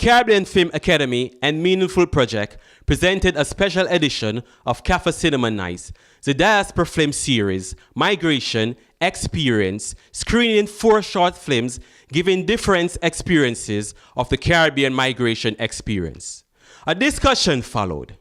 Caribbean Film Academy and Meaningful Project presented a special edition of CaFA Cinema Nights, the Diaspora film series, Migration, Experience, screening 4 short films giving different experiences of the Caribbean migration experience. A discussion followed.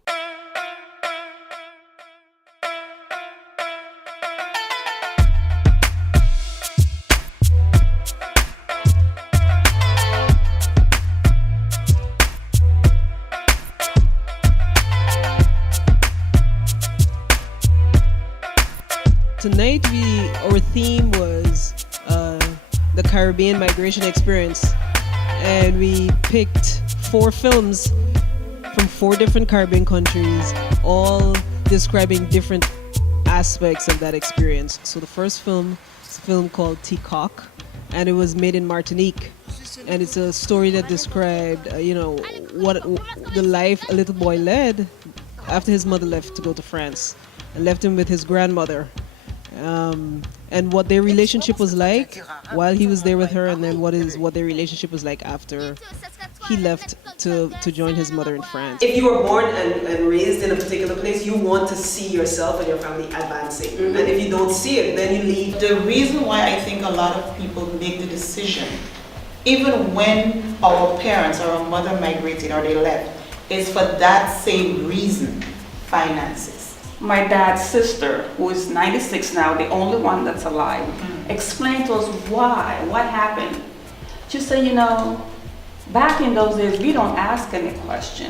Tonight our theme was the Caribbean migration experience, and we picked 4 films from 4 different Caribbean countries, all describing different aspects of that experience. So the first film is a film called Ticoc, and it was made in Martinique, and it's a story that described what the life a little boy led after his mother left to go to France and left him with his grandmother. And what their relationship was like while he was there with her, and then what their relationship was like after he left to join his mother in France. If you were born and raised in a particular place, you want to see yourself and your family advancing. Mm-hmm. And if you don't see it, then you leave. The reason why I think a lot of people make the decision, even when our parents or our mother migrated or they left, is for that same reason, finances. My dad's sister, who is 96 now, the only one that's alive, explained to us why, what happened. She said, back in those days, we don't ask any question.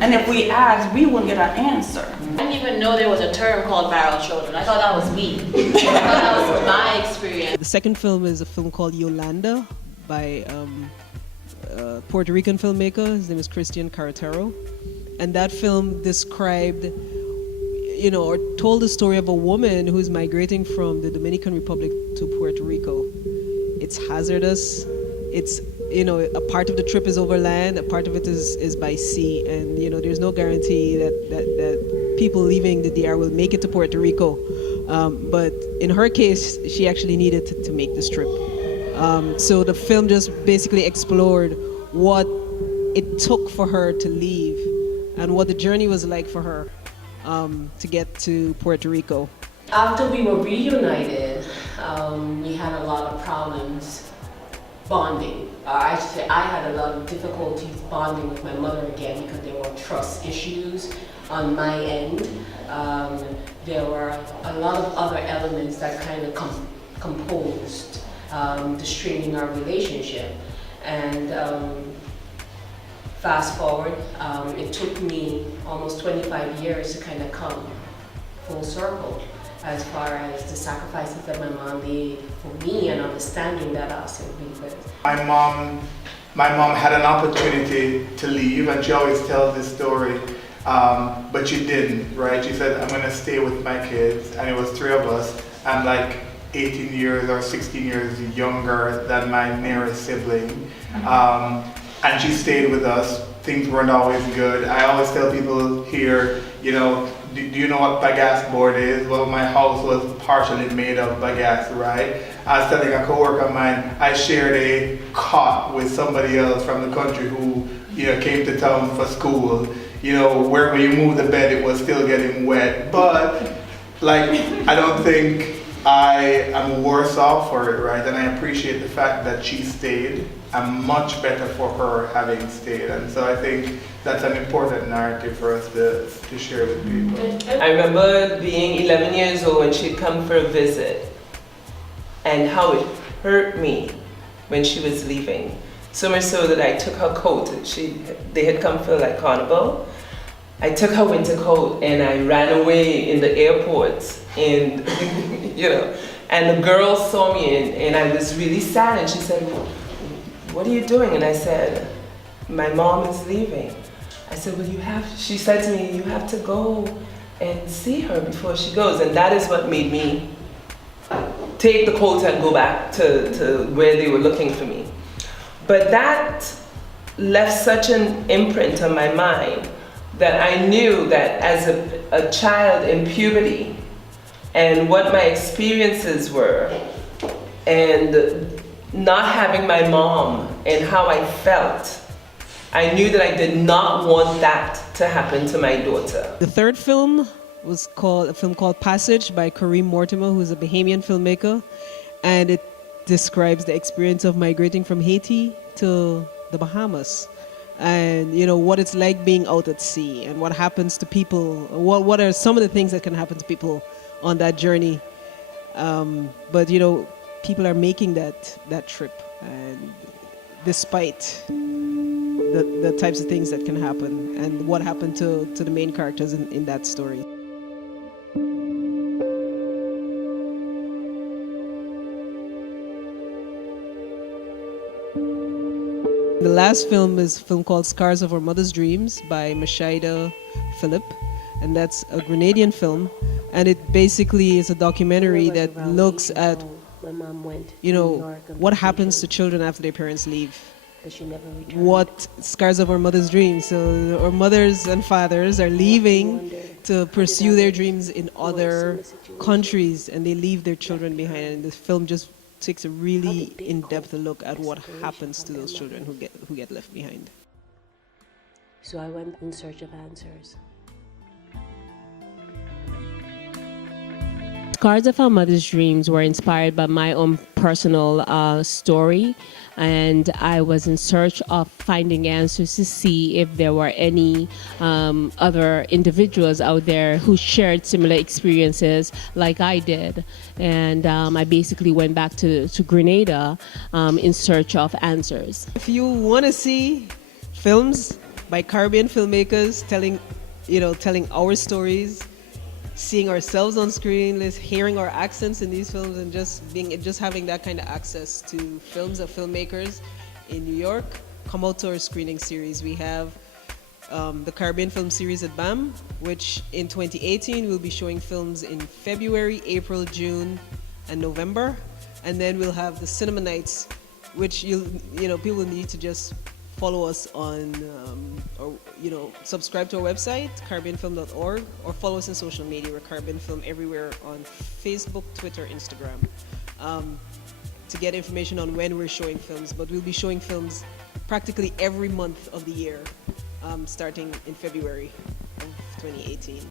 And if we asked, we wouldn't get an answer. I didn't even know there was a term called viral children. I thought that was me. I thought that was my experience. The second film is a film called Yolanda by a Puerto Rican filmmaker. His name is Christian Carretero. And that film described or told the story of a woman who's migrating from the Dominican Republic to Puerto Rico. It's hazardous. It's, a part of the trip is overland, a part of it is by sea, and there's no guarantee that people leaving the DR will make it to Puerto Rico. But in her case, she actually needed to make this trip. So the film just basically explored what it took for her to leave and what the journey was like for her. To get to Puerto Rico. After we were reunited, we had a lot of problems bonding. I should say I had a lot of difficulties bonding with my mother again because there were trust issues on my end. There were a lot of other elements that kind of composed the straining our relationship. And fast forward, it took me almost 25 years to kind of come full circle as far as the sacrifices that my mom made for me and understanding that I also needed. My mom had an opportunity to leave, and she always tells this story, but she didn't, right? She said, I'm gonna stay with my kids, and it was 3 of us. I'm like 18 years or 16 years younger than my nearest sibling. And she stayed with us. Things weren't always good. I always tell people here, do you know what bagasse board is? Well, my house was partially made of bagasse, right? I was telling a coworker of mine, I shared a cot with somebody else from the country who, came to town for school. Wherever you move the bed, it was still getting wet. But, I don't think I am worse off for it, right? And I appreciate the fact that she stayed. I'm much better for her having stayed, and so I think that's an important narrative for us to share with people. I remember being 11 years old when she'd come for a visit, and how it hurt me when she was leaving. So much so that I took her coat. They had come for carnival. I took her winter coat and I ran away in the airport, and and the girl saw me and I was really sad, and she said, what are you doing? And I said, my mom is leaving. I said, well, she said to me, you have to go and see her before she goes. And that is what made me take the coat and go back to where they were looking for me. But that left such an imprint on my mind that I knew that as a child in puberty and what my experiences were, and not having my mom and how I felt I knew that I did not want that to happen to my daughter. The third film was a film called Passage by Kareem Mortimer, who's a Bahamian filmmaker, and it describes the experience of migrating from Haiti to the Bahamas, and what it's like being out at sea, and what happens to people. What are some of the things that can happen to people on that journey? But people are making that trip, and despite the types of things that can happen, and what happened to the main characters in that story. The last film is a film called Scars of Our Mother's Dreams by Mashaida Philip, and that's a Grenadian film, and it basically is a documentary that looks at what happens to children after their parents leave. What Scars of Our Mother's Dreams. So our mothers and fathers are leaving to pursue their dreams in other countries, and they leave their children behind. And the film just takes a really in-depth look at what happens to those children who get left behind. So I went in search of answers. Scars of Our Mother's Dreams were inspired by my own personal story, and I was in search of finding answers to see if there were any other individuals out there who shared similar experiences like I did. And I basically went back to Grenada in search of answers. If you want to see films by Caribbean filmmakers telling our stories, seeing ourselves on screen, hearing our accents in these films, and just having that kind of access to films of filmmakers in New York, come out to our screening series. We have the Caribbean Film Series at BAM, which in 2018 we'll be showing films in February, April, June, and November, and then we'll have the Cinema Nights, which people need to just follow us on, or subscribe to our website, caribbeanfilm.org, or follow us on social media. We're Caribbean Film everywhere on Facebook, Twitter, Instagram, to get information on when we're showing films. But we'll be showing films practically every month of the year, starting in February of 2018.